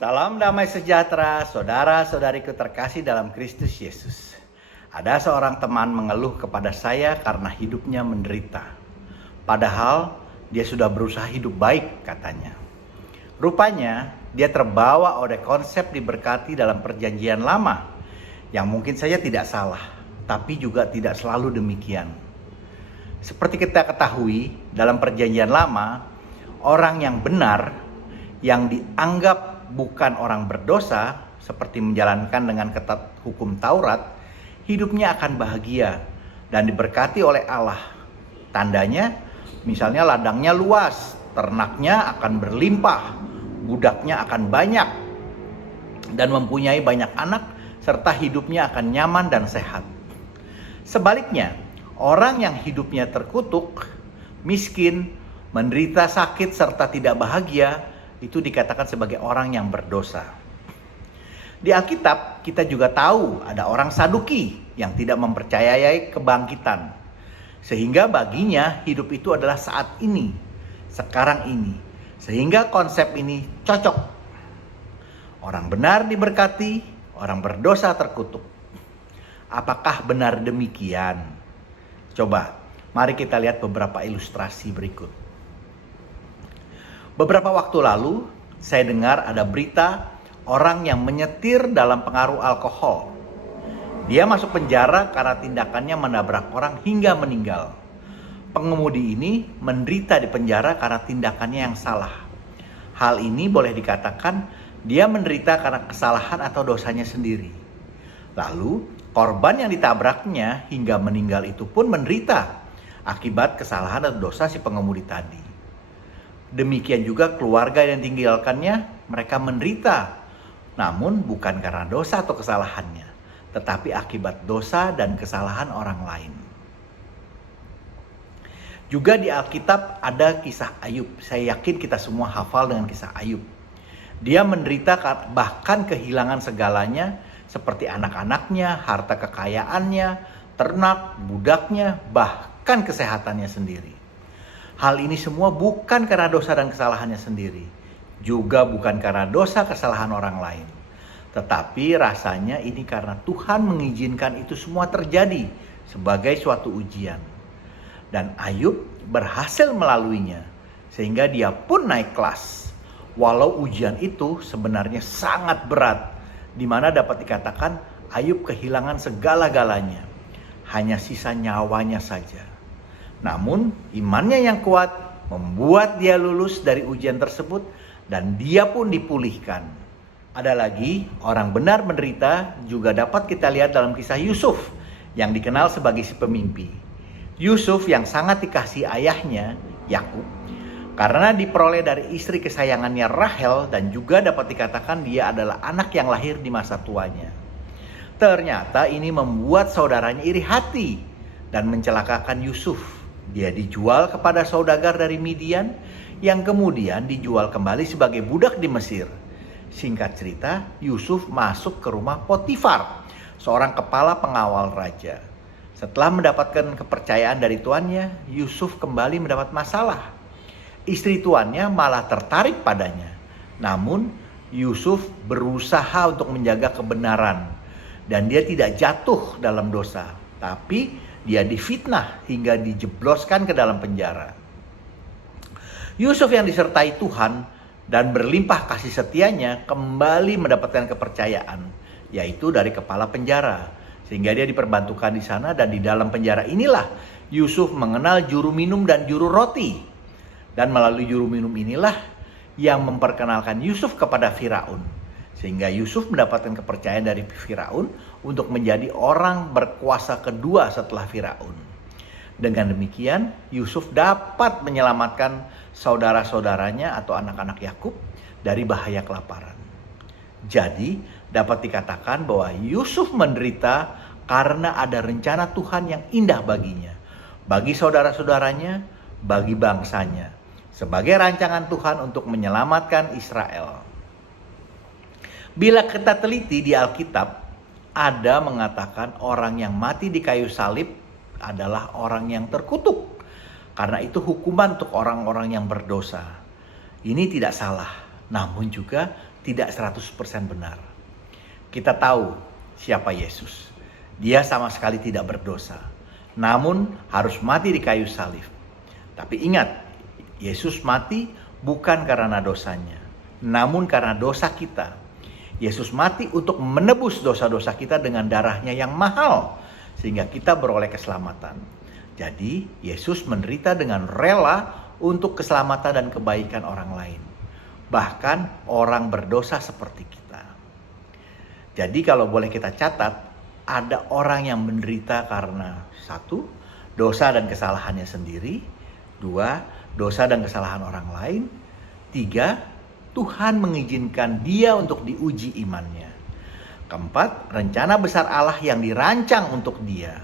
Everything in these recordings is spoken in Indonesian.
Salam damai sejahtera, saudara-saudariku terkasih dalam Kristus Yesus. Ada seorang teman mengeluh kepada saya karena hidupnya menderita. Padahal dia sudah berusaha hidup baik katanya. Rupanya dia terbawa oleh konsep diberkati dalam perjanjian lama. Yang mungkin saja tidak salah, tapi juga tidak selalu demikian. Seperti kita ketahui, dalam perjanjian lama, orang yang benar, yang dianggap bukan orang berdosa, seperti menjalankan dengan ketat hukum Taurat, hidupnya akan bahagia dan diberkati oleh Allah. Tandanya, misalnya ladangnya luas, ternaknya akan berlimpah, budaknya akan banyak, dan mempunyai banyak anak, serta hidupnya akan nyaman dan sehat. Sebaliknya, orang yang hidupnya terkutuk, miskin, menderita sakit, serta tidak bahagia, itu dikatakan sebagai orang yang berdosa. Di Alkitab kita juga tahu ada orang Saduki yang tidak mempercayai kebangkitan. Sehingga baginya hidup itu adalah saat ini, sekarang ini. Sehingga konsep ini cocok. Orang benar diberkati, orang berdosa terkutuk. Apakah benar demikian? Coba, mari kita lihat beberapa ilustrasi berikut. Beberapa waktu lalu, saya dengar ada berita orang yang menyetir dalam pengaruh alkohol. Dia masuk penjara karena tindakannya menabrak orang hingga meninggal. Pengemudi ini menderita di penjara karena tindakannya yang salah. Hal ini boleh dikatakan dia menderita karena kesalahan atau dosanya sendiri. Lalu, korban yang ditabraknya hingga meninggal itu pun menderita akibat kesalahan atau dosa si pengemudi tadi. Demikian juga keluarga yang ditinggalkannya, mereka menderita. Namun bukan karena dosa atau kesalahannya, tetapi akibat dosa dan kesalahan orang lain. Juga di Alkitab ada kisah Ayub. Saya yakin kita semua hafal dengan kisah Ayub. Dia menderita bahkan kehilangan segalanya, seperti anak-anaknya, harta kekayaannya, ternak, budaknya, bahkan kesehatannya sendiri. Hal ini semua bukan karena dosa dan kesalahannya sendiri. Juga bukan karena dosa kesalahan orang lain. Tetapi rasanya ini karena Tuhan mengizinkan itu semua terjadi sebagai suatu ujian. Dan Ayub berhasil melaluinya. Sehingga dia pun naik kelas. Walau ujian itu sebenarnya sangat berat. Di mana dapat dikatakan Ayub kehilangan segala-galanya. Hanya sisa nyawanya saja. Namun imannya yang kuat membuat dia lulus dari ujian tersebut dan dia pun dipulihkan. Ada lagi orang benar menderita juga dapat kita lihat dalam kisah Yusuf yang dikenal sebagai si pemimpi. Yusuf yang sangat dikasihi ayahnya Yakub karena diperoleh dari istri kesayangannya Rahel dan juga dapat dikatakan dia adalah anak yang lahir di masa tuanya. Ternyata ini membuat saudaranya iri hati dan mencelakakan Yusuf. Dia dijual kepada saudagar dari Midian yang kemudian dijual kembali sebagai budak di Mesir. Singkat cerita, Yusuf masuk ke rumah Potifar, seorang kepala pengawal raja. Setelah mendapatkan kepercayaan dari tuannya, Yusuf kembali mendapat masalah. Istri tuannya malah tertarik padanya. Namun, Yusuf berusaha untuk menjaga kebenaran dan dia tidak jatuh dalam dosa, tapi dia difitnah hingga dijebloskan ke dalam penjara. Yusuf yang disertai Tuhan dan berlimpah kasih setianya kembali mendapatkan kepercayaan, yaitu dari kepala penjara. Sehingga dia diperbantukan di sana dan di dalam penjara inilah Yusuf mengenal juru minum dan juru roti. Dan melalui juru minum inilah yang memperkenalkan Yusuf kepada Firaun. Sehingga Yusuf mendapatkan kepercayaan dari Firaun untuk menjadi orang berkuasa kedua setelah Firaun. Dengan demikian, Yusuf dapat menyelamatkan saudara-saudaranya atau anak-anak Yakub dari bahaya kelaparan. Jadi, dapat dikatakan bahwa Yusuf menderita karena ada rencana Tuhan yang indah baginya, bagi saudara-saudaranya, bagi bangsanya, sebagai rancangan Tuhan untuk menyelamatkan Israel. Bila kita teliti di Alkitab, ada mengatakan orang yang mati di kayu salib adalah orang yang terkutuk. Karena itu hukuman untuk orang-orang yang berdosa. Ini tidak salah, namun juga tidak 100% benar. Kita tahu siapa Yesus. Dia sama sekali tidak berdosa, namun harus mati di kayu salib. Tapi ingat, Yesus mati bukan karena dosanya, namun karena dosa kita. Yesus mati untuk menebus dosa-dosa kita dengan darahnya yang mahal, sehingga kita beroleh keselamatan. Jadi, Yesus menderita dengan rela untuk keselamatan dan kebaikan orang lain. Bahkan orang berdosa seperti kita. Jadi kalau boleh kita catat, ada orang yang menderita karena 1, dosa dan kesalahannya sendiri. 2, dosa dan kesalahan orang lain. 3, Tuhan mengizinkan dia untuk diuji imannya. 4, rencana besar Allah yang dirancang untuk dia.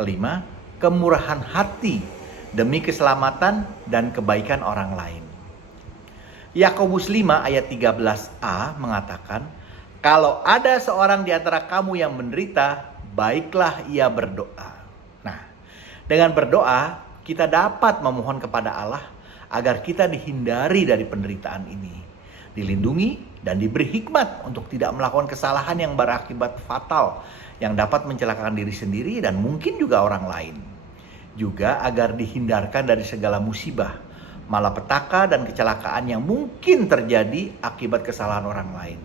5, kemurahan hati demi keselamatan dan kebaikan orang lain. Yakobus 5 ayat 13a mengatakan, kalau ada seorang di antara kamu yang menderita, baiklah ia berdoa. Nah, dengan berdoa kita dapat memohon kepada Allah agar kita dihindari dari penderitaan ini, dilindungi dan diberi hikmat untuk tidak melakukan kesalahan yang berakibat fatal yang dapat mencelakakan diri sendiri dan mungkin juga orang lain. Juga agar dihindarkan dari segala musibah, malapetaka dan kecelakaan yang mungkin terjadi akibat kesalahan orang lain.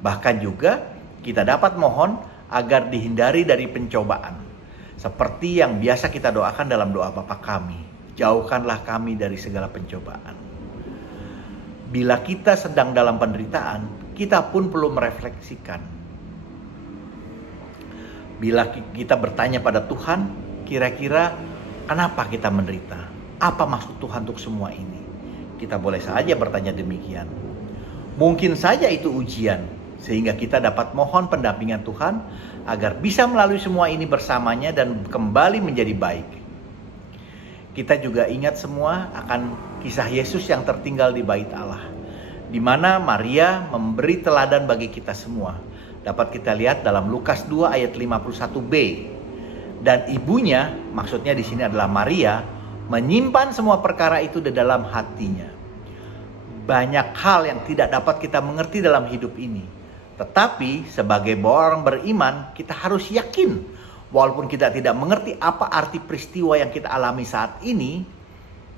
Bahkan juga kita dapat mohon agar dihindari dari pencobaan. Seperti yang biasa kita doakan dalam doa Bapa kami, jauhkanlah kami dari segala pencobaan. Bila kita sedang dalam penderitaan, kita pun perlu merefleksikan. Bila kita bertanya pada Tuhan, kira-kira kenapa kita menderita? Apa maksud Tuhan untuk semua ini? Kita boleh saja bertanya demikian. Mungkin saja itu ujian, sehingga kita dapat mohon pendampingan Tuhan agar bisa melalui semua ini bersamanya dan kembali menjadi baik. Kita juga ingat semua akan kisah Yesus yang tertinggal di bait Allah, di mana Maria memberi teladan bagi kita semua. Dapat kita lihat dalam Lukas 2 ayat 51b. Dan ibunya, maksudnya di sini adalah Maria, menyimpan semua perkara itu di dalam hatinya. Banyak hal yang tidak dapat kita mengerti dalam hidup ini. Tetapi sebagai orang beriman, kita harus yakin. Walaupun kita tidak mengerti apa arti peristiwa yang kita alami saat ini,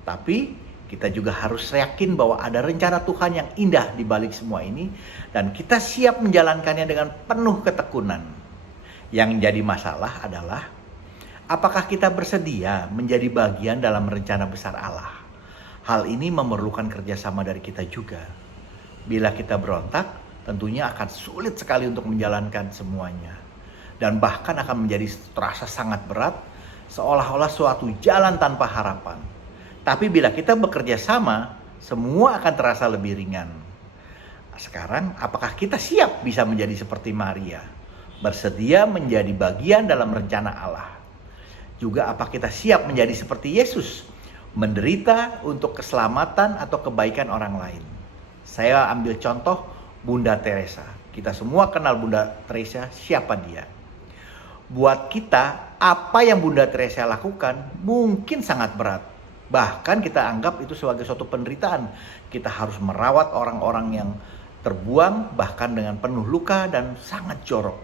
tapi kita juga harus yakin bahwa ada rencana Tuhan yang indah di balik semua ini. Dan kita siap menjalankannya dengan penuh ketekunan. Yang jadi masalah adalah, apakah kita bersedia menjadi bagian dalam rencana besar Allah? Hal ini memerlukan kerjasama dari kita juga. Bila kita berontak, tentunya akan sulit sekali untuk menjalankan semuanya. Dan bahkan akan menjadi terasa sangat berat, seolah-olah suatu jalan tanpa harapan. Tapi bila kita bekerja sama, semua akan terasa lebih ringan. Sekarang, apakah kita siap bisa menjadi seperti Maria? Bersedia menjadi bagian dalam rencana Allah. Juga apa kita siap menjadi seperti Yesus? Menderita untuk keselamatan atau kebaikan orang lain. Saya ambil contoh Bunda Teresa. Kita semua kenal Bunda Teresa, siapa dia? Buat kita, apa yang Bunda Teresa lakukan mungkin sangat berat. Bahkan kita anggap itu sebagai suatu penderitaan. Kita harus merawat orang-orang yang terbuang, bahkan dengan penuh luka dan sangat jorok.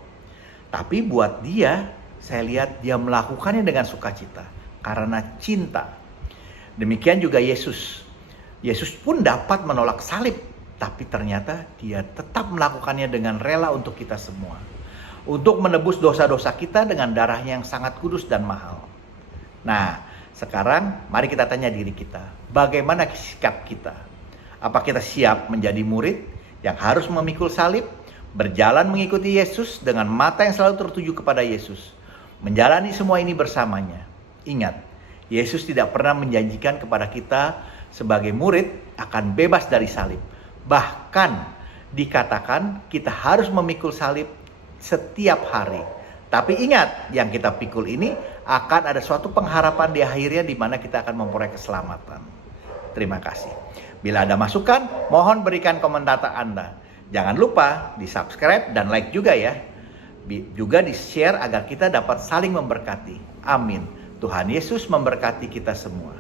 Tapi buat dia, saya lihat dia melakukannya dengan sukacita, karena cinta. Demikian juga Yesus. Yesus pun dapat menolak salib, tapi ternyata dia tetap melakukannya dengan rela untuk kita semua. Untuk menebus dosa-dosa kita dengan darahnya yang sangat kudus dan mahal. Nah, sekarang mari kita tanya diri kita, bagaimana sikap kita? Apa kita siap menjadi murid yang harus memikul salib, berjalan mengikuti Yesus dengan mata yang selalu tertuju kepada Yesus, menjalani semua ini bersamanya? Ingat, Yesus tidak pernah menjanjikan kepada kita sebagai murid akan bebas dari salib. Bahkan dikatakan kita harus memikul salib setiap hari. Tapi ingat, yang kita pikul ini akan ada suatu pengharapan di akhirnya di mana kita akan memperoleh keselamatan. Terima kasih. Bila ada masukan, mohon berikan komentar Anda. Jangan lupa di-subscribe dan like juga ya. Juga di-share agar kita dapat saling memberkati. Amin. Tuhan Yesus memberkati kita semua.